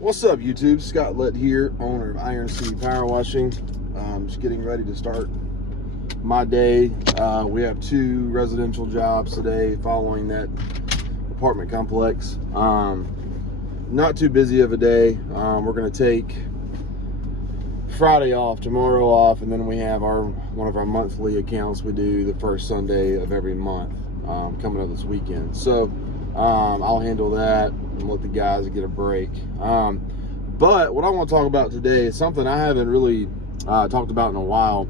What's up, YouTube? Scott Lett here, owner of Iron City Power Washing. Just getting ready to start my day. We have 2 residential jobs today following that apartment complex. Not too busy of a day. We're going to take Friday off, tomorrow off, and then we have one of our monthly accounts we do the first Sunday of every month coming up this weekend. So I'll handle that and let the guys get a break. But what I want to talk about today is something I haven't really talked about in a while.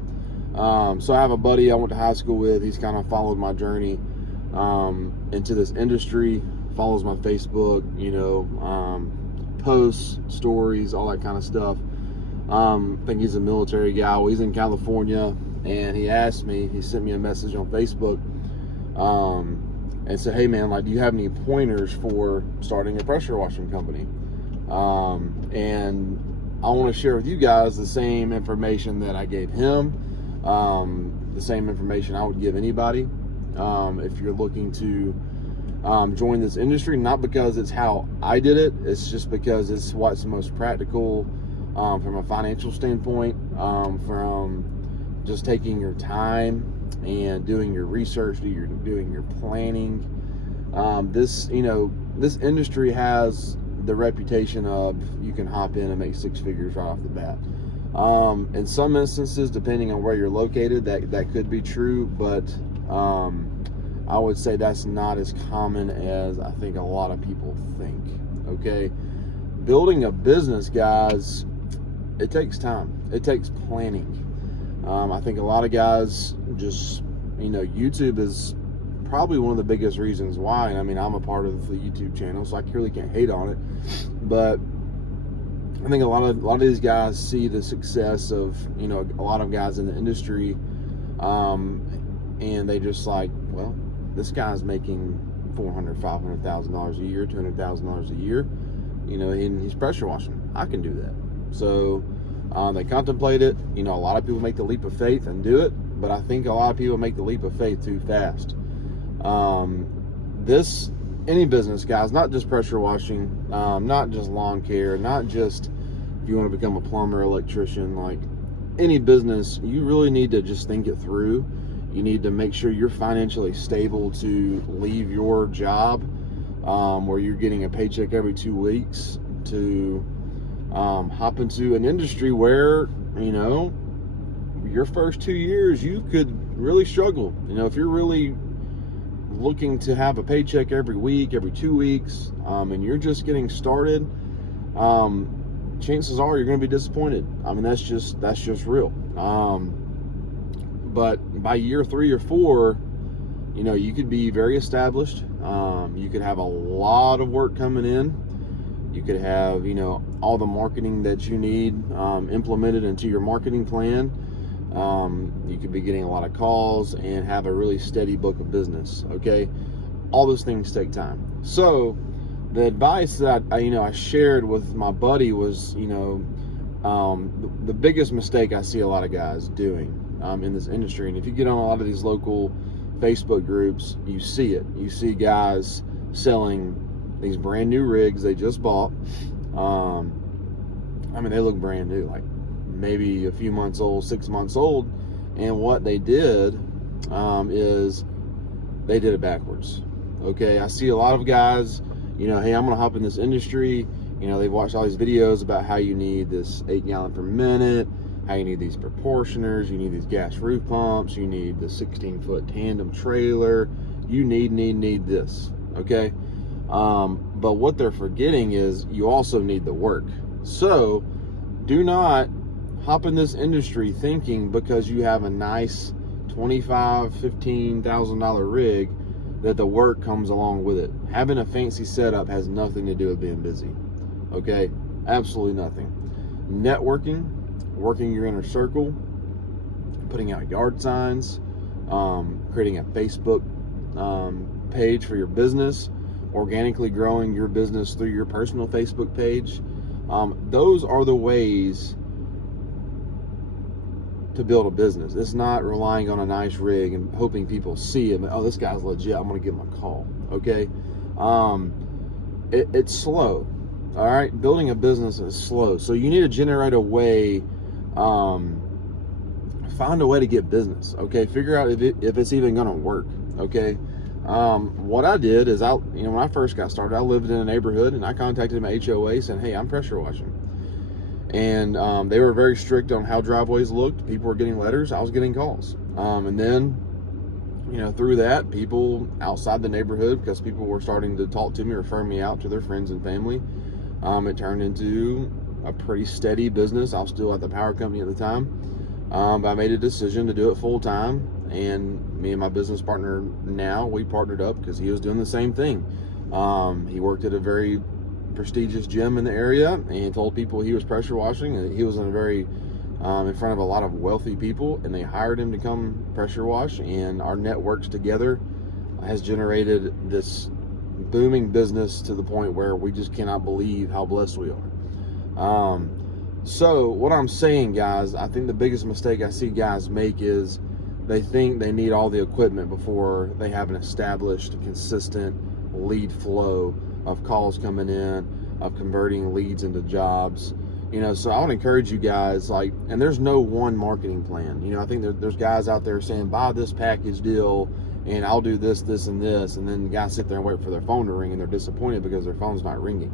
So I have a buddy I went to high school with. He's kind of followed my journey into this industry, follows my Facebook, posts, stories, all that kind of stuff. I think he's a military guy. Well, he's in California, and he sent me a message on Facebook and said, hey man, do you have any pointers for starting a pressure washing company? And I want to share with you guys the same information that I gave him, the same information I would give anybody if you're looking to join this industry, not because it's how I did it, it's just because it's what's the most practical from a financial standpoint, from just taking your time and doing your research, doing your planning. This industry has the reputation of you can hop in and make 6 figures right off the bat. In some instances, depending on where you're located, that could be true, but I would say that's not as common as I think a lot of people think. Okay, building a business, guys, it takes time. It takes planning. I think a lot of guys just, YouTube is probably one of the biggest reasons why. And I mean, I'm a part of the YouTube channel, so I really can't hate on it. But I think a lot of these guys see the success of, a lot of guys in the industry, and they just well, this guy's making $400,000, $500,000 a year, $200,000 a year, and he's pressure washing. I can do that. So they contemplate it. A lot of people make the leap of faith and do it, but I think a lot of people make the leap of faith too fast. Any business, guys, not just pressure washing, not just lawn care, not just if you want to become a plumber, electrician, any business, you really need to just think it through. You need to make sure you're financially stable to leave your job, where you're getting a paycheck every 2 weeks, to hop into an industry where, your first 2 years, you could really struggle. If you're really looking to have a paycheck every week, every 2 weeks, and you're just getting started, chances are you're going to be disappointed. I mean, that's just real. But by year 3 or 4, you could be very established. You could have a lot of work coming in. You could have, all the marketing that you need implemented into your marketing plan. You could be getting a lot of calls and have a really steady book of business. Okay, all those things take time. So the advice that I shared with my buddy was, the biggest mistake I see a lot of guys doing in this industry, and if you get on a lot of these local Facebook groups, you see it. You see guys selling these brand new rigs they just bought. They look brand new, maybe a few months old, 6 months old, and what they did is they did it backwards. Okay, I see a lot of guys, hey, I'm gonna hop in this industry. They've watched all these videos about how you need this 8 gallon per minute, how you need these proportioners, you need these gas roof pumps, you need the 16-foot tandem trailer, you need this. Okay, but what they're forgetting is you also need the work. So do not hop in this industry thinking because you have a nice $25,000, $15,000 rig that the work comes along with it. Having a fancy setup has nothing to do with being busy. Okay, absolutely nothing. Networking, working your inner circle, putting out yard signs, creating a Facebook page for your business, organically growing your business through your personal Facebook page. Those are the ways to build a business. It's not relying on a nice rig and hoping people see him. Oh, this guy's legit, I'm gonna give him a call. Okay, it's slow. All right, building a business is slow. So you need to generate a way, find a way to get business. Okay, figure out if it's even going to work. Okay, what I did is when I first got started, I lived in a neighborhood and I contacted my HOA saying, hey, I'm pressure washing. And they were very strict on how driveways looked. People were getting letters. I was getting calls. And then, through that, people outside the neighborhood, because people were starting to talk to me, refer me out to their friends and family, it turned into a pretty steady business. I was still at the power company at the time. But I made a decision to do it full time. And me and my business partner now, we partnered up because he was doing the same thing. He worked at a very prestigious gym in the area and told people he was pressure washing, and he was in front of a lot of wealthy people, and they hired him to come pressure wash, and our networks together has generated this booming business to the point where we just cannot believe how blessed we are. So what I'm saying, guys, I think the biggest mistake I see guys make is they think they need all the equipment before they have an established, consistent lead flow of calls coming in, of converting leads into jobs. So I would encourage you guys, and there's no one marketing plan. I think there's guys out there saying, buy this package deal and I'll do this, this, and this. And then the guys sit there and wait for their phone to ring and they're disappointed because their phone's not ringing.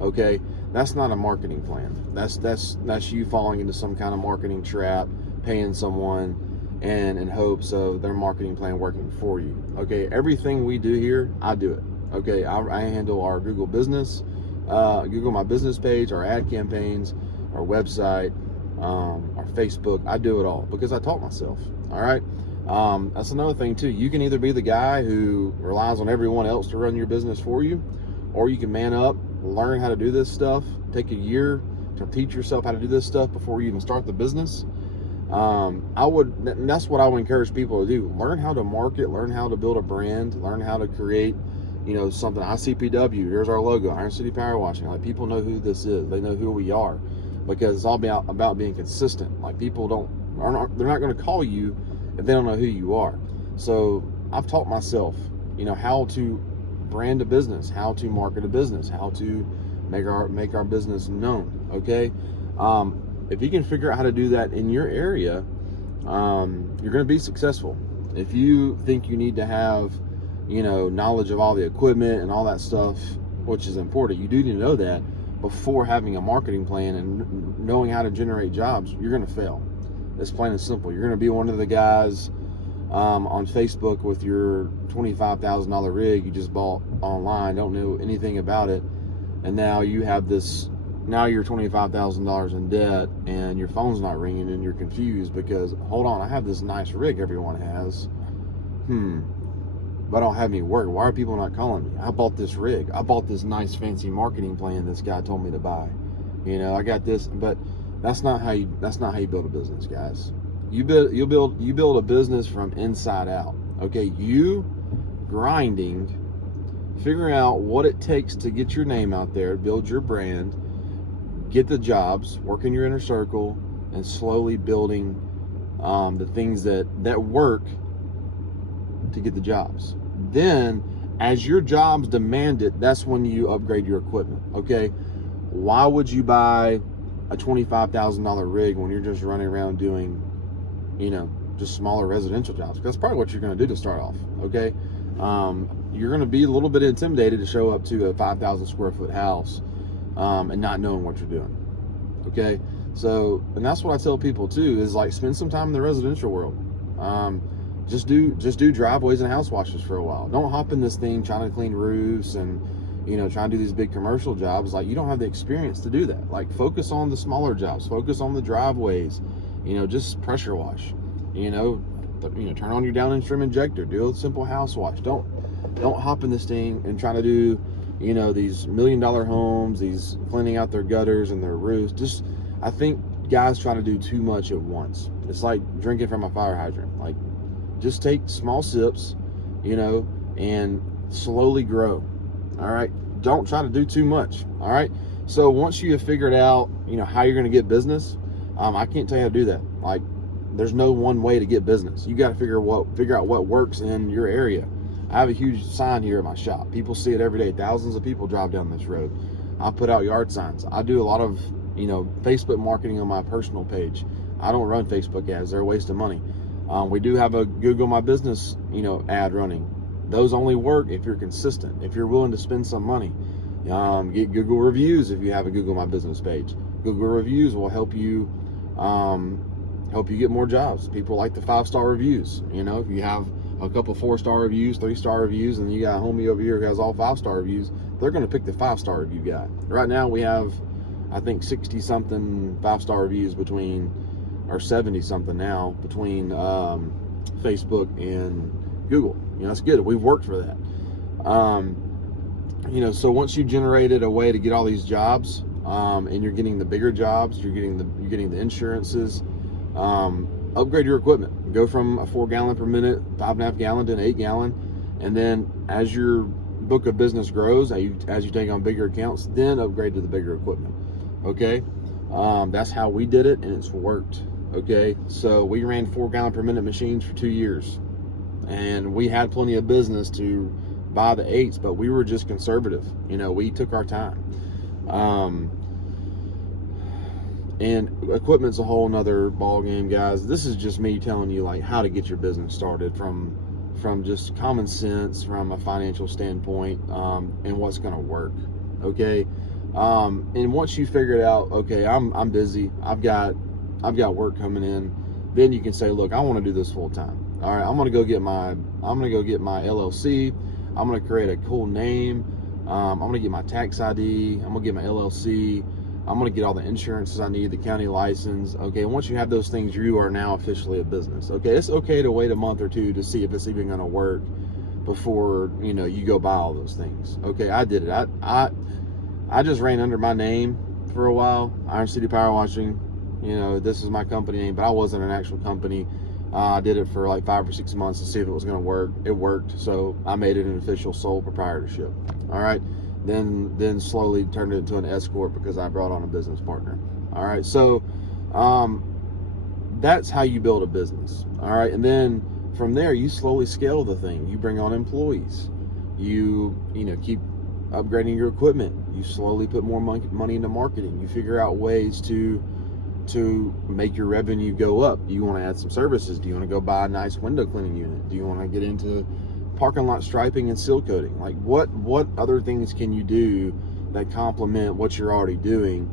Okay. That's not a marketing plan. That's you falling into some kind of marketing trap, paying someone and in hopes of their marketing plan working for you. Okay. Everything we do here, I do it. Okay, I handle our Google Business, Google My Business page, our ad campaigns, our website, our Facebook. I do it all because I taught myself. All right, that's another thing too. You can either be the guy who relies on everyone else to run your business for you, or you can man up, learn how to do this stuff, take a year to teach yourself how to do this stuff before you even start the business. That's what I would encourage people to do. Learn how to market, learn how to build a brand, learn how to create something. ICPW, here's our logo, Iron City Power Washing. People know who this is. They know who we are, because it's all about being consistent. People they're not going to call you if they don't know who you are. So I've taught myself, how to brand a business, how to market a business, how to make our business known. Okay. If you can figure out how to do that in your area, you're going to be successful. If you think you need to have knowledge of all the equipment and all that stuff, which is important, you do need to know that before having a marketing plan and knowing how to generate jobs, you're going to fail. It's plain and simple. You're going to be one of the guys on Facebook with your $25,000 rig you just bought online, don't know anything about it, and now you're $25,000 in debt and your phone's not ringing and you're confused because, hold on, I have this nice rig everyone has. But I don't have any work. Why are people not calling me? I bought this rig. I bought this nice fancy marketing plan this guy told me to buy. I got this, but that's not how you build a business, guys. You build a business from inside out. Okay, you grinding, figuring out what it takes to get your name out there, build your brand, get the jobs, work in your inner circle, and slowly building the things that work to get the jobs. Then as your jobs demand it, that's when you upgrade your equipment. Okay, why would you buy a $25,000 rig when you're just running around doing just smaller residential jobs? That's probably what you're going to do to start off. Okay, you're going to be a little bit intimidated to show up to a 5,000 square foot house and not knowing what you're doing. Okay, so, and that's what I tell people too, is spend some time in the residential world. Just do driveways and house washes for a while. Don't hop in this thing trying to clean roofs and trying to do these big commercial jobs. You don't have the experience to do that. Focus on the smaller jobs, focus on the driveways, just pressure wash, turn on your downstream injector, do a simple house wash. Don't hop in this thing and try to do these $1 million homes, these cleaning out their gutters and their roofs. I think guys try to do too much at once. It's like drinking from a fire hydrant. Just take small sips, and slowly grow. All right. Don't try to do too much. All right. So once you have figured out, how you're going to get business, I can't tell you how to do that. There's no one way to get business. You got to figure out what works in your area. I have a huge sign here at my shop. People see it every day. Thousands of people drive down this road. I put out yard signs. I do a lot of, Facebook marketing on my personal page. I don't run Facebook ads. They're a waste of money. We do have a Google My Business, ad running. Those only work if you're consistent, if you're willing to spend some money. Get Google reviews if you have a Google My Business page. Google reviews will help you get more jobs. People like the 5-star reviews. If you have a couple 4-star reviews, 3-star reviews, and you got a homie over here who has all 5-star reviews, they're going to pick the 5-star review guy. Right now we have, I think, 60 something 5-star reviews or 70 something now between Facebook and Google. That's good. We've worked for that. So once you've generated a way to get all these jobs, and you're getting the bigger jobs, you're getting the insurances, upgrade your equipment. Go from a 4 gallon per minute, 5.5 gallon to an 8 gallon. And then as your book of business grows, as you take on bigger accounts, then upgrade to the bigger equipment. Okay. That's how we did it, and it's worked. Okay. So we ran 4 gallon per minute machines for 2 years, and we had plenty of business to buy the 8s, but we were just conservative. We took our time. And equipment's a whole nother ball game, guys. This is just me telling you like how to get your business started from just common sense, from a financial standpoint, and what's going to work. Okay. And once you figure it out, okay, I'm busy. I've got work coming in. Then you can say, look, I want to do this full time. All right. I'm going to go get my LLC. I'm going to create a cool name. I'm going to get my tax ID. I'm going to get my LLC. I'm going to get all the insurances I need, the county license. Okay, once you have those things, you are now officially a business. Okay, it's okay to wait a month or two to see if it's even going to work before, you go buy all those things. Okay, I did it. I just ran under my name for a while, Iron City Power Washing. This is my company name, but I wasn't an actual company. I did it for like 5 or 6 months to see if it was going to work. It worked, so I made it an official sole proprietorship. All right. Then slowly turned it into an S corp because I brought on a business partner. All right, so that's how you build a business. All right, and then from there you slowly scale the thing. You bring on employees. You keep upgrading your equipment. You slowly put more money into marketing. You figure out ways to make your revenue go up. Do you want to add some services? Do you want to go buy a nice window cleaning unit? Do you want to get into parking lot striping and seal coating? Like what other things can you do that complement what you're already doing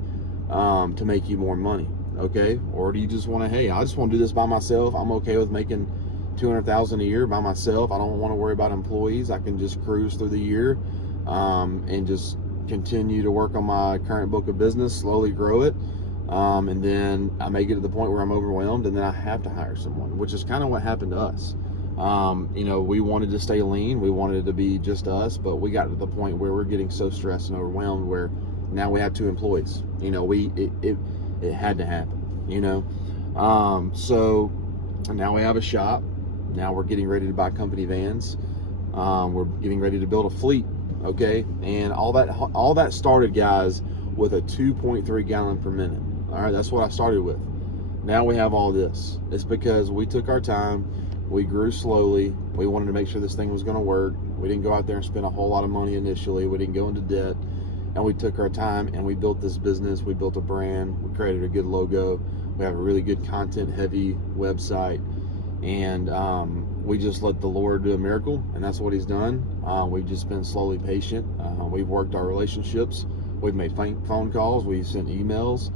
to make you more money? Okay, or do you just want to, hey, I just want to do this by myself. I'm okay with making $200,000 a year by myself. I don't want to worry about employees. I can just cruise through the year and just continue to work on my current book of business, slowly grow it, and then I may get to the point where I'm overwhelmed and then I have to hire someone, which is kind of what happened to us. We wanted to stay lean. We wanted it to be just us, but we got to the point where we're getting so stressed and overwhelmed where now we have 2 employees. It had to happen, so now we have a shop. Now we're getting ready to buy company vans. We're getting ready to build a fleet. Okay. And all that started, guys, with a 2.3 gallon per minute. All right. That's what I started with. Now we have all this. It's because we took our time. We grew slowly. We wanted to make sure this thing was going to work. We didn't go out there and spend a whole lot of money initially. We didn't go into debt. And we took our time and we built this business. We built a brand. We created a good logo. We have a really good content-heavy website. And we just let the Lord do a miracle. And that's what He's done. We've just been slowly patient. We've worked our relationships. We've made phone calls. We've sent emails.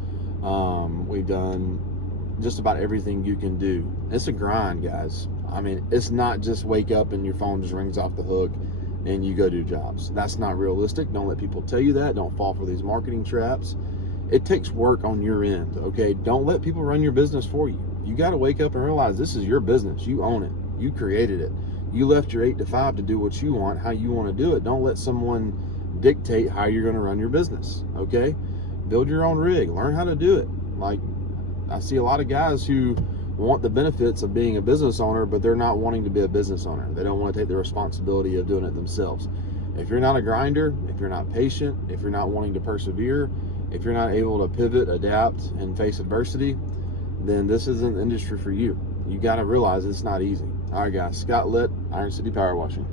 We've done just about everything you can do. It's a grind, guys. I mean, it's not just wake up and your phone just rings off the hook and you go do jobs. That's not realistic. Don't let people tell you that. Don't fall for these marketing traps. It takes work on your end, okay? Don't let people run your business for you. You got to wake up and realize this is your business. You own it. You created it. You left your 8 to 5 to do what you want, how you want to do it. Don't let someone dictate how you're going to run your business, okay? Build your own rig. Learn how to do it. Like, I see a lot of guys who want the benefits of being a business owner, but they're not wanting to be a business owner. They don't want to take the responsibility of doing it themselves. If you're not a grinder, if you're not patient, if you're not wanting to persevere, if you're not able to pivot, adapt, and face adversity, then this isn't the industry for you. You got to realize it's not easy. All right, guys. Scott Litt, Iron City Power Washing.